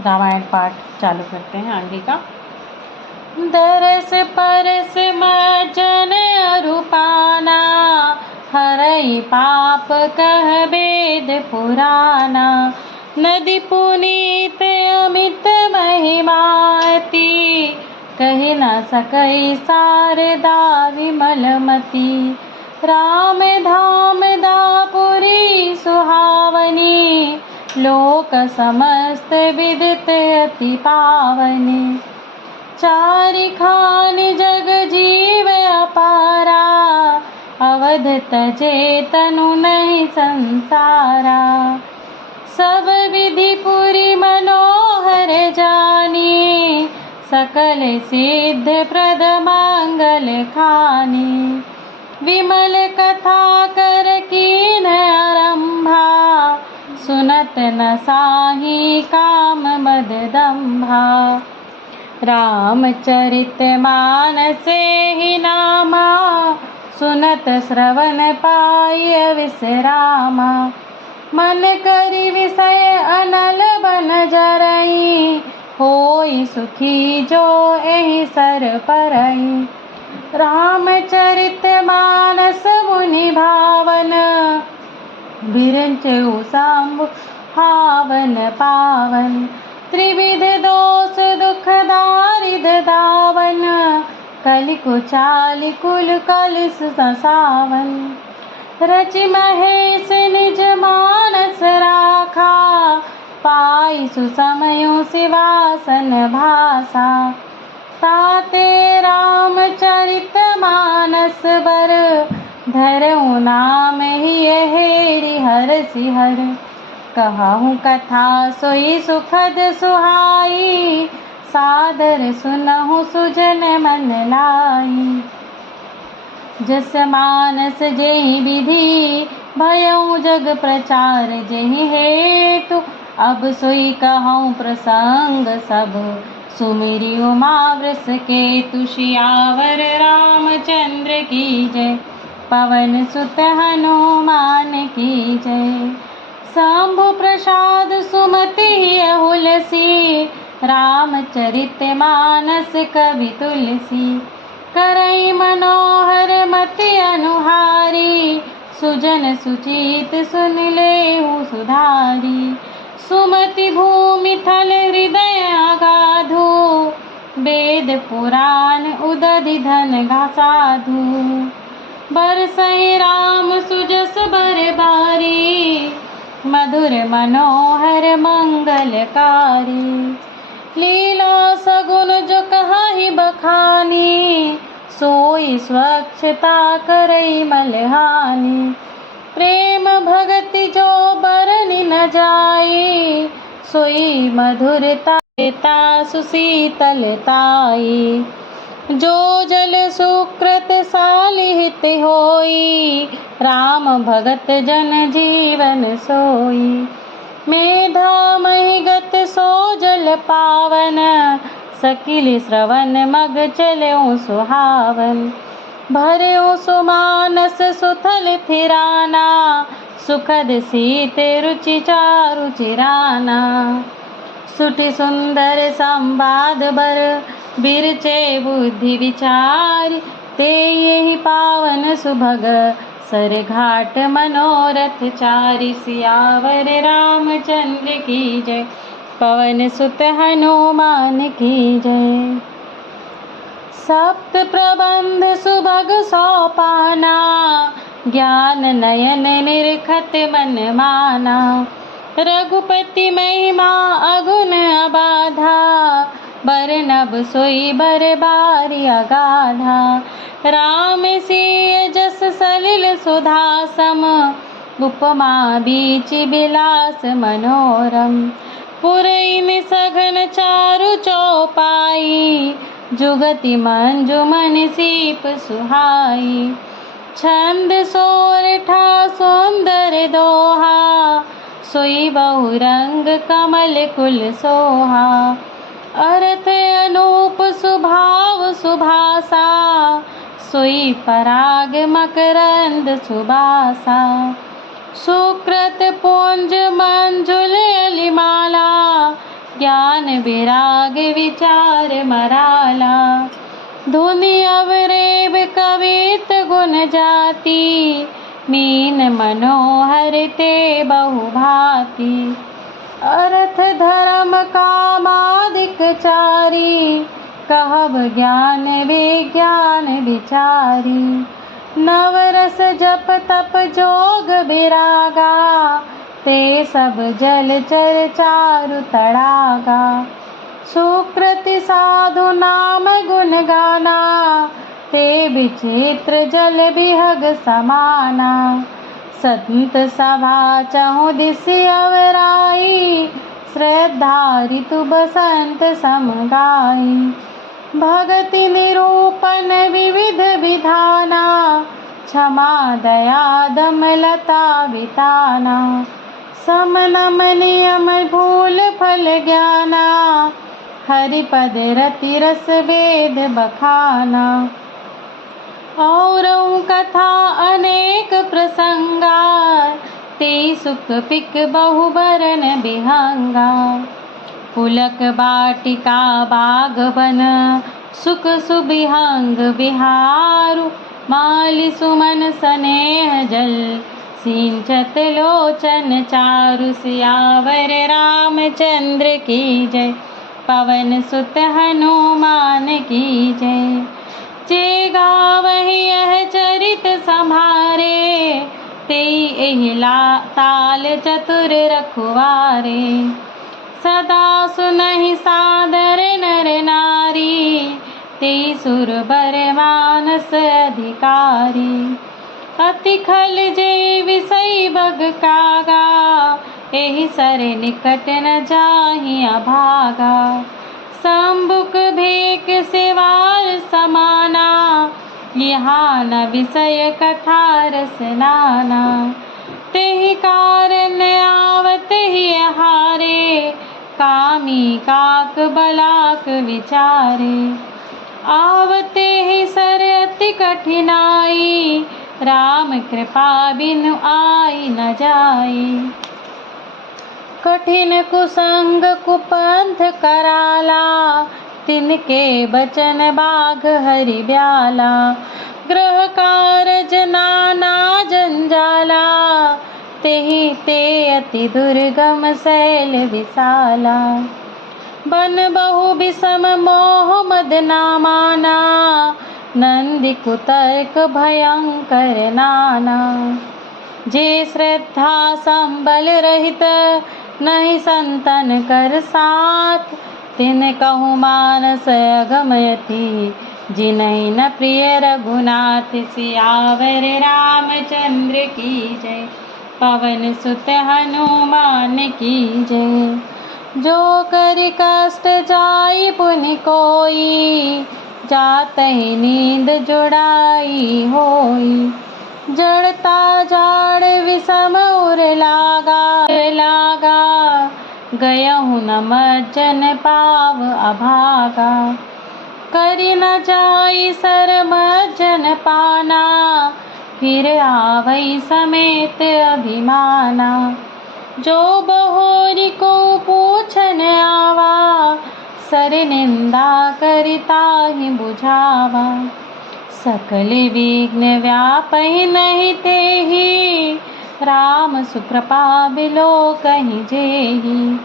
रामायण पाठ चालू करते हैं आगे का। दरस परस मर्जन अरूपाना, हरई पाप कह वेद पुराना। नदी पुनीत अमित महिमाती, कहि न सकई शारदा विमलमती। राम धाम दापुरी सुहावनी, लोक समस्त विदित अति पावनी। चारिखान जग जीव अपारा, अवध तजे तनु नहीं संसारा। सब विधि पुरी मनोहर जानी, सकल सिद्ध प्रद मंगल खानी। विमल कथा कर कीन आरंभा, सुनत न साही काम मद दंभा। रामचरित मानस ही नामा, सुनत श्रवण पाय विश्रामा। मन करि विषय अनल बन जरई, होई सुखी जो एहि सर परई। रामचरित मानस मुनि भावन, बिरंचउ सांब हावन पावन। त्रिविध दोष दुख दारिद दावन, कलि कुचालि कुल कलिस सावन। रचि महेश निज मानस राखा, पाई सुसमयो सिवासन भाषा। ताते रामचरित मानस बर, धरऊ नाम ही हेरि हरषि हर। कहूँ कथा सोई सुखद सुहाई, सादर सुनहु सुजन मन लाई। जस मानस जेहि विधि, भयउ जग प्रचार जेहि हेतु। अब सोई कहूँ प्रसंग सब, सुमिरि उमा वृष केतु। सियावर रामचंद्र की जय, पवन सुत हनुमान की जय। शंभु प्रसाद सुमति अहुलसी, रामचरित मानस कवि तुलसी। करई मनोहर मति अनुहारी, सुजन सुचित सुन लेहु सुधारी। सुमति भूमि थल हृदय अगाधु, वेद पुराण उदधि धन साधु। बरसई राम सुजस बर बारी, मधुर मनोहर मंगलकारी। लीला सगुन जो कहाहि बखानी, सोई स्वच्छता करई मलहानी। प्रेम भगति जो बरनि न जाई, सोई मधुरता सुशीतलताई। जो जल सुकृत सालिहित होई, राम भगत जन जीवन सोई। मेधा महिगत सो जल पावन, सकिल श्रवण मग चलऊ सुहावन। भरऊ सुमानस सुथल थिराना, सुखद सीत रुचि चारु चिराना। सुठि सुंदर संवाद बर, बिरचे बुद्धि विचार। ते यही पावन सुभग, सर घाट मनोरथ चारि। सियावर रामचंद्र की जय, पवन सुत हनुमान की जय। सप्त प्रबंध सुभग सोपाना, ज्ञान नयन निरखत मन माना। रघुपति महिमा अगुन अबाधा, बरनब सोई बर बारी अगाधा। राम सिय जस सलिल सुधा सम, उपमा बीच बिलास मनोरम। पुरैन सघन चारु चौपाई, जुगति मंजुमन सीप सुहाई। छंद सोरठा सुंदर दोहा, सोई बहुरंग कमल कुल सोहा। अर्थ अनूप सुभाव सुभासा, सोई पराग मकरंद सुबासा। सुकृत पुंज मंजुल अलिमाला, ज्ञान विराग विचार मराला। धुनि अवरेब कवित गुण जाति, मीन मनोहर ते बहुभांति। अर्थ धर्म कामादिक चारी, कहब ज्ञान विज्ञान विचारी। नवरस जप तप जोग विरागा, ते सब जलचर चारु तड़ागा। सुकृति साधु नाम गुण गाना, ते विचित्र जल बिहग समाना। संत सभा चहु दिस अवराई, श्रद्धा ऋतु बसंत समगाई। भगति निरूपण विविध विधाना, क्षमा दया दम लता विताना। सम नम नियम भूल फल ज्ञाना, हरिपद रति रस वेद बखाना। औरऊ कथा अनेक प्रसंगा, ते सुख पिक बहुबरन बिहंगा। पुलक बाटिका बाग बन, सुख सुबिहंग बिहारु। माली सुमन स्नेह जल, सिंचत लोचन चारु। सियावर रामचंद्र की जय, पवन सुत हनुमान की जय। जे गावहि यह चरित सम्हारे, ते एहि ताल चतुर रखवारे। सदा सुनहि सादर नर नारी, ते सुर बर मानस अधिकारी। अति खल जे विषय बग कागा, एहि सर निकट न जाहि अभागा। संबुक भेक सेवार समाना, यहाँ न विषय कथा रस नाना। तेहि कारण आवत ही हारे, कामी काक बलाक विचारे। आवते ही सर अति कठिनाई, राम कृपा बिनु आई न जाई। कठिन कुसंग कुपंथ कराला, तिनके बचन बाघ हरि ब्याला। ग्रह कारज नाना जंजाला, तेहि ते अति दुर्गम शैल विशाला। बन बहु विषम मोह मद नामाना, नंदि कुतर्क भयंकर नाना। जे श्रद्धा संबल रहित, नहीं संतन कर साथ। तिन कहु मानस अगमयति, जिनहि न प्रिय रघुनाथ। सियावर रामचंद्र की जय, पवन सुत हनुमान की जय। जो कर कष्ट जाई पुनि कोई, जातहि नींद जुड़ाई होई। जड़ता जाड़ विषम उर लागा, गयहु न मज्जन पाव अभागा। करि न जाई सर मज्जन पाना, फिर आवई समेत अभिमाना। जो बहोरी को पूछन आवा, सर निंदा करिता ही बुझावा। सकल विघ्न व्यापहि नहीं तेहि, राम सुकृपा बिलो कहीं जेहि।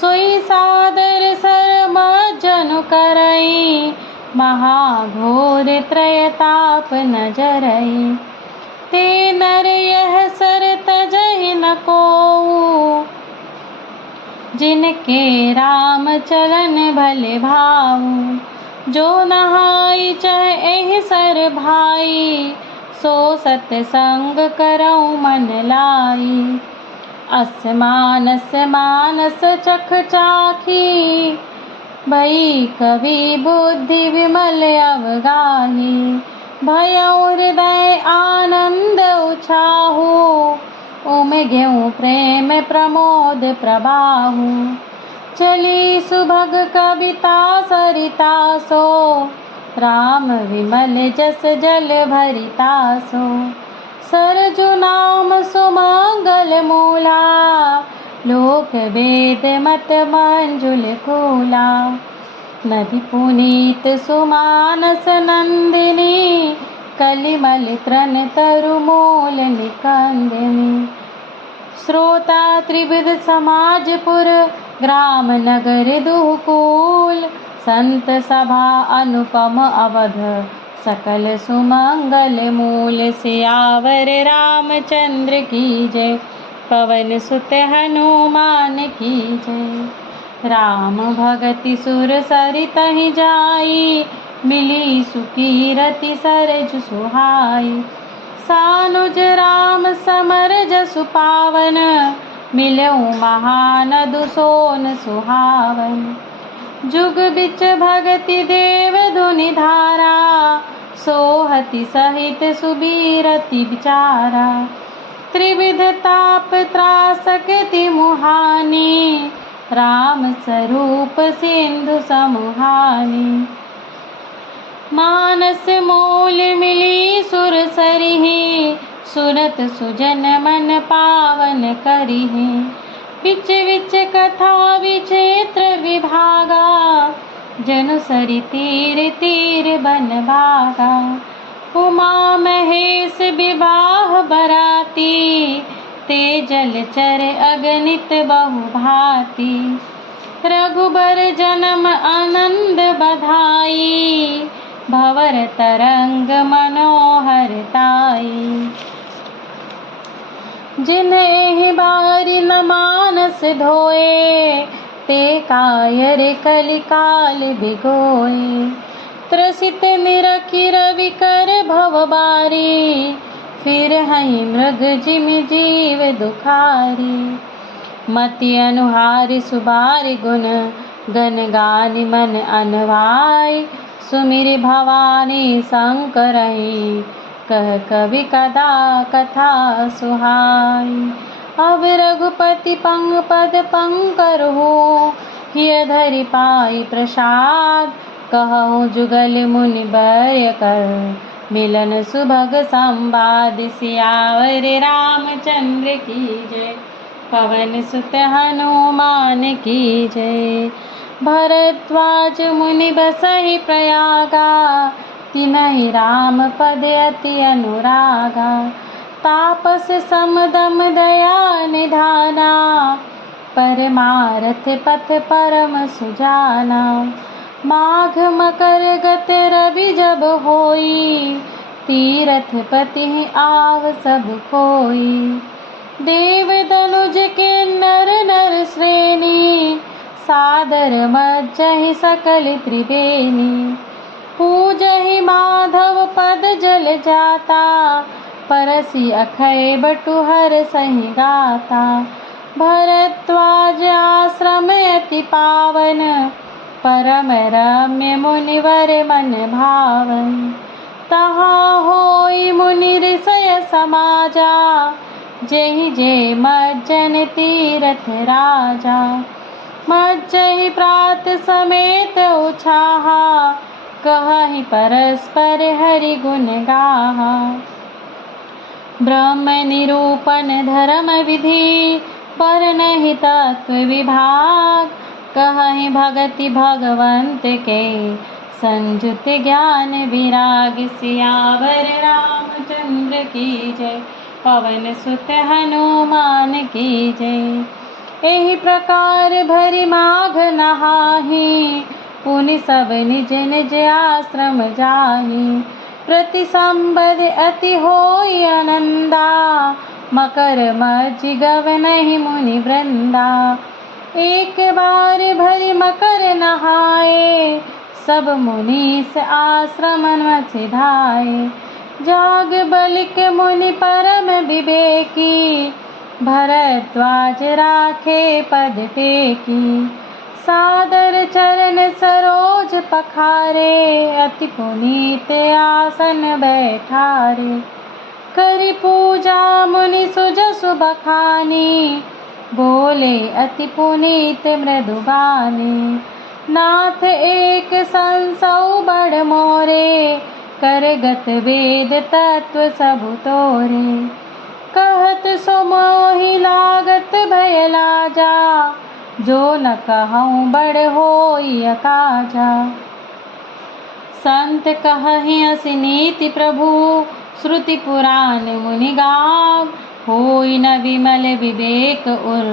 सोई सादर सर मज्जन करई, महाघोर त्रयताप न जरई। ते नर यह सर तजहि न कोऊ, जिनके राम चरण भले भाऊ। जो नहाई चह एहि सर भाई, सो सतसंग करऊ मन लाई। असमानस मानस चख चाखी, भई कवि बुद्धि विमल अवगाही। भयउ हृदय आनंद उछाहु, उमग्यउ प्रेम प्रमोद प्रबाहु। चली सुभग कविता सरिता सो, राम विमल जस जल भरिता सो। सरजु नाम सुमंगल मूला, लोक वेद मत मंजुल खोला। नदी पुनीत सुमानस नंदिनी, कलिमल तृण तरु मोल निकंदिनी। श्रोता त्रिविध समाजपुर, ग्राम नगर दुहकूल। संत सभा अनुपम अवध, सकल सुमंगल मूल। सियावर रामचंद्र की जय, पवन सुत हनुमान की जय। राम भगति सुर सरितहि जाई, मिली सुकीरति सरजु सुहाई। सानुज राम समर जसु पावन, मिलऊ महानदु सोन सुहावन। जुग बिच भगति देव धुनि धारा, सोहति सहित सुबीरति बिचारा। त्रिविध ताप त्रासकति मुहानी, राम स्वरूप सिंधु समुहानी। मानस मूल मिली सुर सरिहि, सुरत सुजन मन पावन करिहि। विच विच कथा विचित्र विभागा, जनु सरि तीर तीर बन भागा। उमा महेश विवाह बराती, ते जलचर अगणित बहु भांति। रघुबर जन्म आनंद बधाई, भंवर तरंग मनोहर ताई। जिन्हें बारी न मानस धोए, ते कायर कलिकाल बिगोए। त्रसित निरखि रवि कर भव बारी, फिर हई मृग जिम जीव दुखारी। मति अनुहारी सुबारि गुण, गन गानि मन अनवाई। सुमिरि भवानी शंकरहि, कह कवि कदा कथा सुहाई। अब रघुपति पंग पंकर हो, हिय धरि पाई प्रसाद। कहूँ जुगल मुनि बर कर, मिलन सुभग संवाद। सियावर रामचंद्र की जय, पवन सुत हनुमान की जय। भरद्वाज मुनि बसहि प्रयागा, तिनहि राम पद अति अनुरागा। तापस समदम दया निधाना, परमारथ पथ परम सुजाना। माघ मकर गत रवि जब होई, तीरथ पति आव सब कोई। देव दनुज के नर नर श्रेणी, सादर मज्जहि सकल त्रिवेणी। पूजहि माधव पद जल जाता, परसि अखय बटुहर सहि गाता। भरद्वाज आश्रम अति पावन, परम रम्य मुनिवर मन भावन। तहाँ होई मुनि ऋषय समाजा, जेहि जे मज्जन तीरथ राजा। मज्जहि प्रात समेत उछाहा, कहहि परस्पर हरि गुण गाहा। ब्रह्म निरूपण धर्म विधि, परनहि तत्व विभाग। कहहि भगति भगवंत के, संजुत ज्ञान विराग। सियावर रामचंद्र की जय, पवन सुत हनुमान की जय। एहि प्रकार भरि माघ नहाहि, पुनि सब निज निज आश्रम जाहि। प्रति संबद अति होई आनंदा, मकर मज्जि गवनहि मुनि वृंदा। एक बार भरि मकर नहाए, सब मुनीस आश्रम सिधाए। जाग बलिक मुनि परम विवेकी, भरद्वाज राखे पद टेकी। सादर चरण सरोज पखारे, अति पुनीत आसन बैठारे। करि पूजा मुनि सुजसु बखानी, बोले अति पुनीत मृदुबानी। नाथ एक संसौ बड़ मोरे, करगत वेद तत्व सबु तोरे। कहत सो मोहि लागत भय लाजा, जो न कहऊँ बड़ होई अकाजा। संत कहहि अस नीति प्रभु, श्रुति पुराण मुनि गाव। होई न विमल विवेक उर,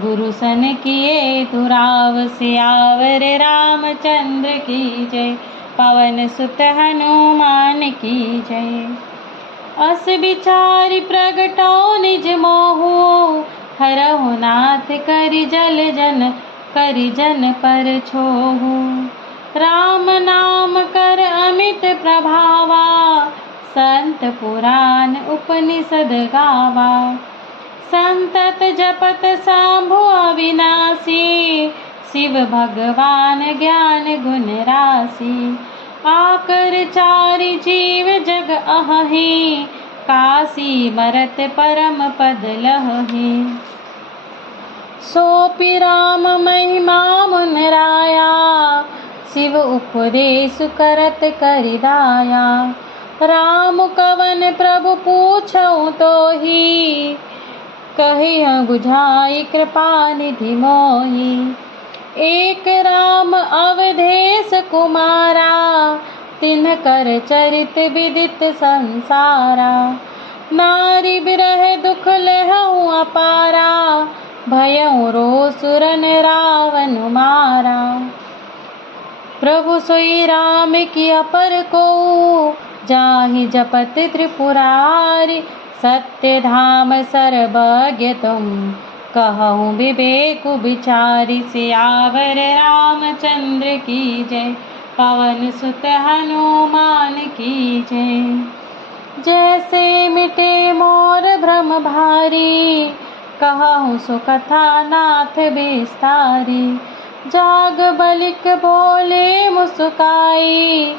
गुरु सन किए तुराव। सियावर रामचंद्र की जय, पवन सुत हनुमान की जय। अस विचारि प्रगटौ निज मोहु, हरहु नाथ करि जन पर छोहु। राम नाम कर अमित प्रभावा, संत पुराण उपनिषद गावा। संतत जपत शंभु अविनाशी, शिव भगवान ज्ञान गुण राशि। आकर चारि जीव जग अहि, काशी मरत परम पद लहि। सोपि राम महिमा मुन राया, शिव उपदेश करत करि दाया। राम कवन प्रभु पूछऊँ तोहि, कहिहँ बुझाई कृपा निधि मोहि। एक राम अवधेश कुमारा, तिन्हकर चरित विदित संसारा। नारी बिरह दुख लेहऊँ अपारा, भयऊँ रोसुरन रावण मारा। प्रभु सोई राम की अपर को, जाहि जपत त्रिपुरारि। सत्य धाम सर्वज्ञ तुम, कहऊँ विवेक विचारि। सियावर रामचंद्र की जय, पवन सुत हनुमान की जय। जैसे मिटे मोर भ्रम भारी, कहऊँ सो कथा नाथ विस्तारी। जाग बलिक बोले मुस्काई,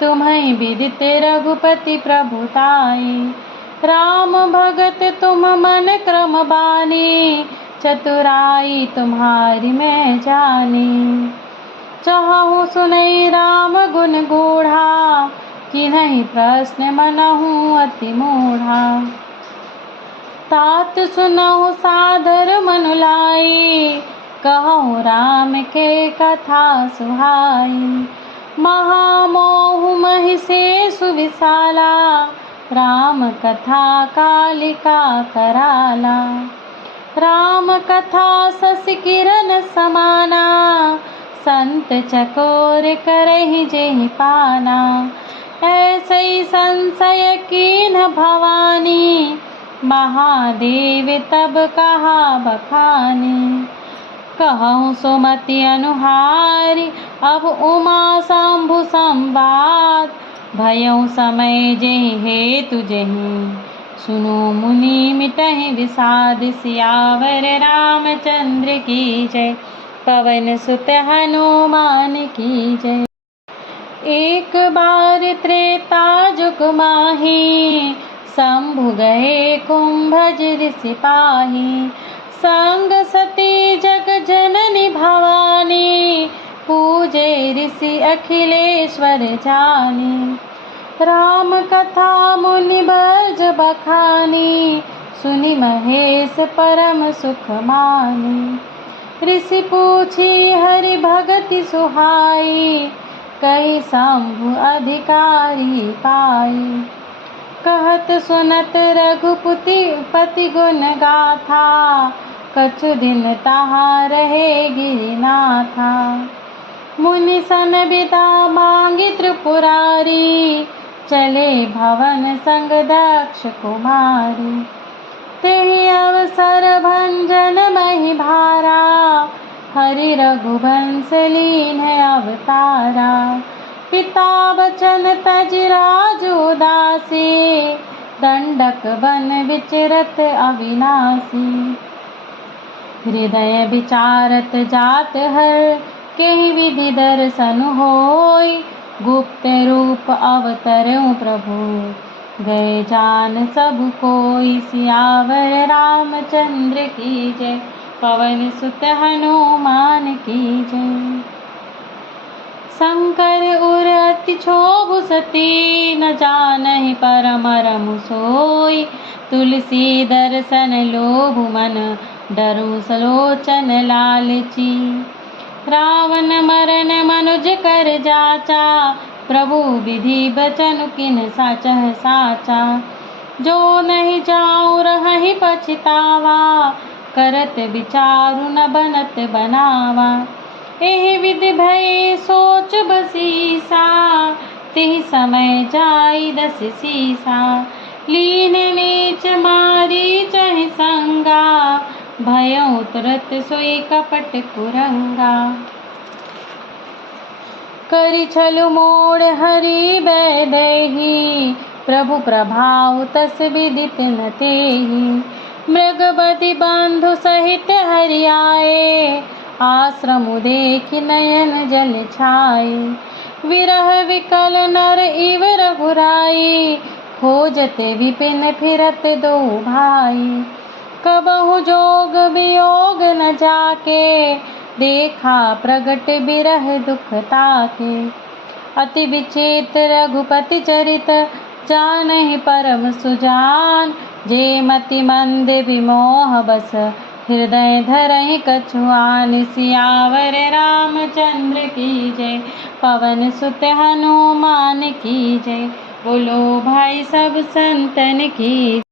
तुम्हें विदित रघुपति प्रभुताई। राम भगत तुम मन क्रम बानी, चतुराई तुम्हारी मैं जानी। चाहूँ सुनई राम गुण गूढ़ा, कि नहीं प्रश्न मनहूँ अति मूढ़ा। तात सुनहु सादर मनु लाई, कहूँ राम के कथा सुहाई। महामोह महिषेषु विशाला, राम कथा कालिका कराला। राम कथा शशि किरण समाना, संत चकोर करहि जेहि पाना। ऐसै संशय कीन्ह भवानी, महादेव तब कहा बखानी। कहूँ सुमति अनुहारी, अब उमा शंभु संवाद। भयऊँ समय जेहि हेतु जेहि, सुनो मुनि मिटहि विषाद। सियावर रामचंद्र की जय, पवन सुत हनुमान की जय। एक बार त्रेता जुग माही, शंभु गए कुंभज ऋषि पाही। संग सती जग जननी भवानी, पूजे ऋषि अखिलेश्वर जानी। राम कथा मुनि बरज बखानी, सुनि महेश परम सुख मानी। ऋषि पूछी हरि भगति सुहाई, कही शंभु अधिकारी पाई। कहत सुनत रघुपति गुण गाथा, कछु दिन तहाँ रहे गिरिनाथा। मुनि सन विदा मांगी त्रिपुरारी, चले भवन संग दक्ष कुमारी। तेहि अवसर भंजन महि भारा, हरि रघुवंश लीन अवतारा। पिता बचन तज राज उदासी, दंडक बन विचरत अविनाशी। हृदय विचारत जात हर, केहि विधि दर्शन होय। गुप्त रूप अवतरऊँ प्रभु, गए जान सब कोई। सियावर रामचंद्र की जय, पवन सुत हनुमान की जय। शंकर उर अति क्षोभ सती, न जानहि परम रम सोई। तुलसी दर्शन लोभ मन, डरू सलोचन लालची। रावण मरन मनुज कर जाचा, प्रभु विधि बचन किन साचह साचा। जो नहीं जाऊँ रहहि पछतावा, करत विचारु न बनत बनावा। एहि विधि भई सोच बसीसा, तिहि समय जाई दस सीसा। लीन नीच मारी चहि संगा, भयउ तुरत सोई कपट कुरंगा। करि छलु मोड़ हरि बैदेही, प्रभु प्रभाव तस विदित न तेहि। मृग बदि बंधु सहित हरि आए, आश्रम देखि नयन जल छाए। विरह विकल नर इव रघुराई, खोजते विपिन फिरत दो भाई। कबहु जोग वियोग न जाके, देखा प्रगट बिरह दुख ताके। अति विचित्र रघुपति चरित, जानहि परम सुजान। जे मति मंद विमोह बस, हृदय धरहि कछु आन। सियावर रामचंद्र की जय, पवन सुत हनुमान की जय। बोलो भाई सब संतन की।